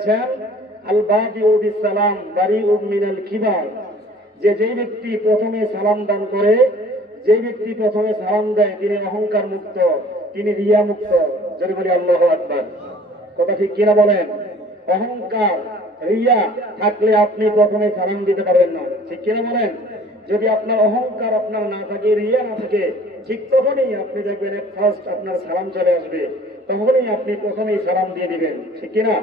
আল বাদিউ বিসসালাম বারিউম মিনাল কিবার, যে যেই ব্যক্তি প্রথমে সালাম দান করে, যেই ব্যক্তি প্রথমে সালাম দেয় তিনি অহংকার মুক্ত, তিনি রিয়া মুক্ত। যদি বলি আল্লাহু আকবার, কথা ঠিক কিনা বলেন? অহংকার রিয়া থাকলে আপনি প্রথমে সালাম দিতে পারবেন না, ঠিক কিনা বলেন? যদি আপনার অহংকার আপনার না থাকে, রিয়া না থাকে, ঠিক তখনই আপনি দেখবেন ফার্স্ট আপনার সালাম চলে আসবে, তখনই আপনি প্রথমেই সালাম দিয়ে দিবেন, ঠিক কিনা?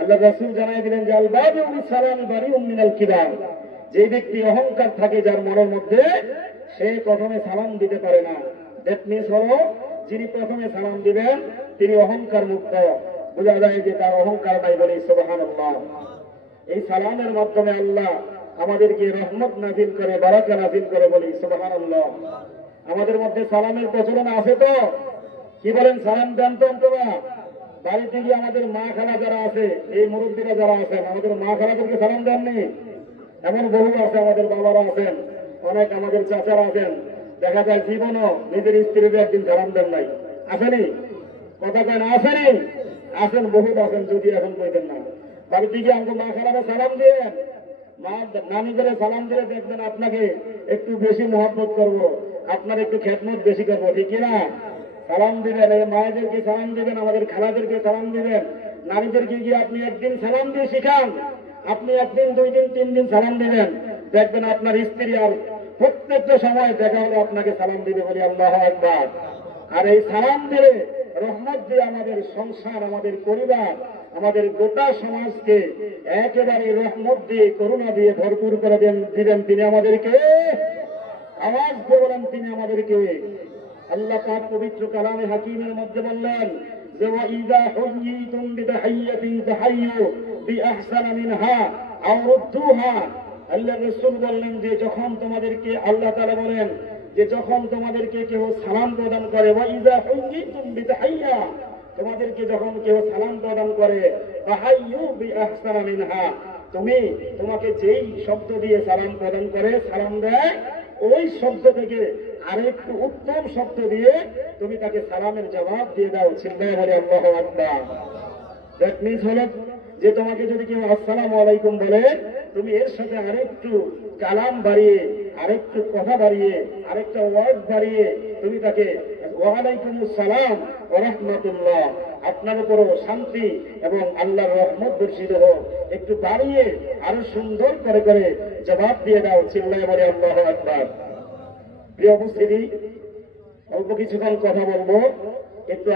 আল্লাহ রাসূল জানাই দিলেন যে আল বাদিউ বিসসালাম বারিউম মিনাল কিবার, যে ব্যক্তি অহংকার থাকে যার মনের মধ্যে, সে প্রথমে সালাম দিতে পারে না। দ্যাট মিন্স হলো যিনি প্রথমে সালাম দিবেন তিনি অহংকার মুক্ত। বোঝা যায় যে তার অহংকার নাই। বলি সুবহানাল্লাহ। এই সালামের মাধ্যমে আল্লাহ আমাদেরকে রহমত নাযিল করে, বারাকা নাযিল করে। বলি সুবহানাল্লাহ। আমাদের মধ্যে সালামের প্রচলন আছে তো? কি বলেন? সালাম দেন তো অন্তরা? বাড়িতে গিয়ে আমাদের মা খালা যারা আছে, এই মুরব্বীরা যারা আছেন, আমাদের মা খালাদেরকে সালাম দেননি? এমন বহু আছে, আমাদের বাবারা আছেন, অনেক আমাদের চাচারা আছেন, দেখা যায় জীবনও নিজের স্ত্রীকে একদিন সালাম দেন নাই। আসেনি? কথা কেন আসেনি? আছেন, বহুত আছেন, যদি এখন কইতেন না। বাড়িতে গিয়ে আমাকে মা খালাকে সালাম দিয়েন, মা নানিদের সালাম দিলে দেখবেন আপনাকে একটু বেশি মহব্বত করবো, আপনার একটু খেদমত বেশি করবো, ঠিক কিনা? সালাম দিবেন, এই মায়েদেরকে সালাম দিবেন, আমাদের খালাদেরকে সালাম দিবেন, নারীদেরকে গিয়ে আপনি একদিন সালাম দিয়ে শিখান, আপনি একদিন, 2 দিন, 3 দিন সালাম দিবেন, দেখবেন আপনার স্ত্রী আর প্রত্যেকটা সময় দেখা হলে আপনাকে সালাম দিবে। বলি আল্লাহু আকবার। আর এই সালাম দিলে রহমত দিয়ে আমাদের সংসার, আমাদের পরিবার, আমাদের গোটা সমাজকে একেবারে রহমত দিয়ে, করুণা দিয়ে ভরপুর করে দিবেন তিনি আমাদেরকে। আওয়াজ দিয়ে বলেন, তিনি আমাদেরকে। আল্লাহ পাক পবিত্র কালামে হাকিমের মধ্যে বললেন যে ওয়াইযা হুয়িতুম বিতাহিয়াতিন তাহাইয়ু বিআহসানা মিনহা আও রুদ্দুহা। আল্লাহ রাসূল বললেন যে যখন তোমাদেরকে, আল্লাহ তাআলা বলেন যে যখন তোমাদেরকে কেউ সালাম প্রদান করে, ওয়াইযা হুয়িতুম বিতাহিয়া, তোমাদেরকে যখন কেউ সালাম প্রদান করে, তাহাইয়ু বিআহসানা মিনহা, তোমাকে যেই শব্দ দিয়ে সালাম প্রদান করে, সালাম দেয়, ওই শব্দ থেকে আরেকটু উত্তম শব্দ দিয়ে তুমি তাকে সালামের জবাব দিয়ে দাও। চিল্লায়ে বলি আল্লাহু আকবার। দ্যাট মিন্স হলো যে তোমাকে যদি কেউ আসসালামু আলাইকুম বলে, তুমি এর সাথে আরেকটু কালাম বাড়িয়ে, আরেকটু কথা বাড়িয়ে, আরেকটা ওয়ার্ড বাড়িয়ে তুমি তাকে ওয়ালাইকুমুস সালাম ওয়া রাহমাতুল্লাহ, আপনার উপরও শান্তি এবং আল্লাহর রহমত বর্ষিত হোক, একটু বাড়িয়ে আরো সুন্দর করে করে জবাব দিয়ে দাও। চিল্লায়ে বলি আল্লাহু আকবার। প্রিয় উপস্থিতি, অল্প কিছুক্ষণ কথা বলবো, একটু